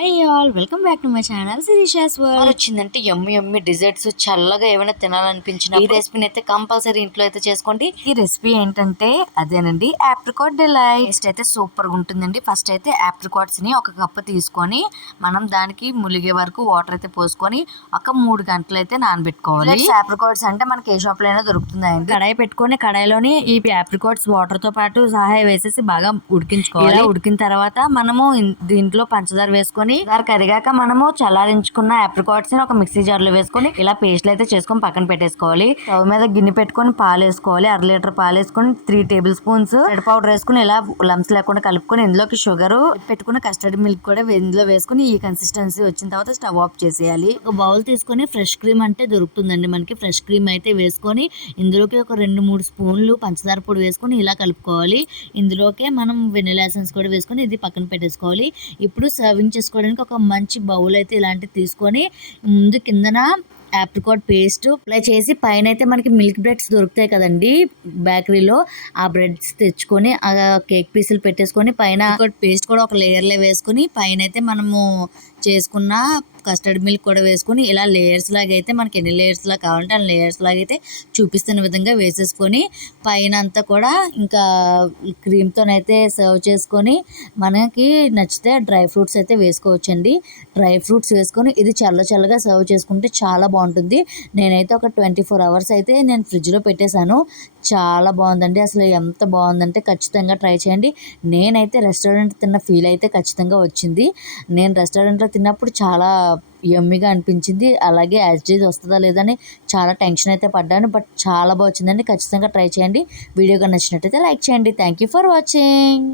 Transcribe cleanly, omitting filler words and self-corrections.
Hi all welcome back to my channel Sirisha's world. వచ్చిందంటే yummy yummy desserts చల్లగా ఏమైనా తినాలనిపించిన ఈ రెసిపీని అయితే కంపల్సరీ ఇంట్లో అయితే చేసుకోండి. ఈ రెసిపీ ఏంటంటే అదేనండి ఆప్రికాట్ డిలైట్. టేస్ట్ అయితే సూపర్ గా ఉంటుందండి. ఫస్ట్ అయితే ఆప్రికాట్స్ ని ఒక కప్పు తీసుకొని మనం దానికి ములిగే వరకు వాటర్ అయితే పోసుకొని ఒక 3 గంటలు అయితే నానబెట్టుకోవాలి. ఆప్రికాట్స్ అంటే మనకి ఏ షాప్ లో అయినా దొరుకుతుందండి. కడాయి పెట్టుకొని కడాయిలోని ఈ ఆప్రికాట్స్ వాటర్ తో పాటు సహా వేసేసి బాగా ఉడికించుకోవాలి. ఉడికిన తర్వాత మనము దీంట్లో పంచదార వేసుకొని దాని కరిగాక మనము చల్లారించుకున్న ఆప్రికాట్స్ ని ఒక మిక్సీ జార్ లో వేసుకొని ఇలా పేస్ట్లు అయితే చేసుకొని పక్కన పెట్టేసుకోవాలి. స్టవ్ మీద గిన్నె పెట్టుకొని పాలు వేసుకోవాలి. 1/2 లీటర్ పాలు వేసుకొని 3 టేబుల్ స్పూన్స్ రెడ్ పౌడర్ వేసుకుని ఇలా లంప్స్ లేకుండా కలుపుకొని ఇందులోకి షుగర్ పెట్టుకుని కస్టర్డ్ మిల్క్ కూడా ఇందులో వేసుకుని ఈ కన్సిస్టెన్సీ వచ్చిన తర్వాత స్టవ్ ఆఫ్ చేసేయాలి. ఒక బౌల్ తీసుకొని ఫ్రెష్ క్రీమ్ అంటే దొరుకుతుందండి మనకి. ఫ్రెష్ క్రీమ్ అయితే వేసుకొని ఇందులోకి ఒక 2-3 స్పూన్లు పంచదార పొడి వేసుకొని ఇలా కలుపుకోవాలి. ఇందులోకే మనం వెనిలా ఎసెన్స్ కూడా వేసుకొని ఇది పక్కన పెట్టేసుకోవాలి. ఇప్పుడు సర్వింగ్ చేసుకోవడానికి ఒక మంచి బౌల్ అయితే ఇలాంటివి తీసుకొని ముందు కిందన ఆప్రికాట్ పేస్ట్ అప్లై చేసి పైన అయితే మనకి మిల్క్ బ్రెడ్స్ దొరుకుతాయి కదండి బేకరీలో, ఆ బ్రెడ్స్ తెచ్చుకొని ఆ కేక్ పీసులు పెట్టేసుకొని పైన పేస్ట్ కూడా ఒక లేయర్లో వేసుకొని పైన అయితే మనము చేసుకున్న కస్టర్డ్ మిల్క్ కూడా వేసుకొని ఇలా లేయర్స్ లాగా అయితే మనకి ఎన్ని లేయర్స్ లాగా కావాలంటే ఆ లేయర్స్ లాగా అయితే చూపిస్తున్న విధంగా వేసేసుకొని పైన అంతా కూడా ఇంకా క్రీమ్తోనైతే సర్వ్ చేసుకొని మనకి నచ్చితే డ్రై ఫ్రూట్స్ అయితే వేసుకోవచ్చండి. డ్రై ఫ్రూట్స్ వేసుకొని ఇది చల్లగా సర్వ్ చేసుకుంటే చాలా బాగుంటుంది. నేనైతే ఒక 24 అవర్స్ అయితే నేను ఫ్రిడ్జ్లో పెట్టేశాను. చాలా బాగుందండి. అసలు ఎంత బాగుందంటే ఖచ్చితంగా ట్రై చేయండి. నేనైతే రెస్టారెంట్ తిన్న ఫీల్ అయితే ఖచ్చితంగా వచ్చింది. నేను రెస్టారెంట్లో తిన్నప్పుడు చాలా యమ్మీగా అనిపించింది. అలాగే యాజిటీజ్ వస్తుందా లేదని చాలా టెన్షన్ అయితే పడ్డాను. బట్ చాలా బాగా వచ్చిందండి. ఖచ్చితంగా ట్రై చేయండి. వీడియో కానీ నచ్చినట్టయితే లైక్ చేయండి. Thank you for watching.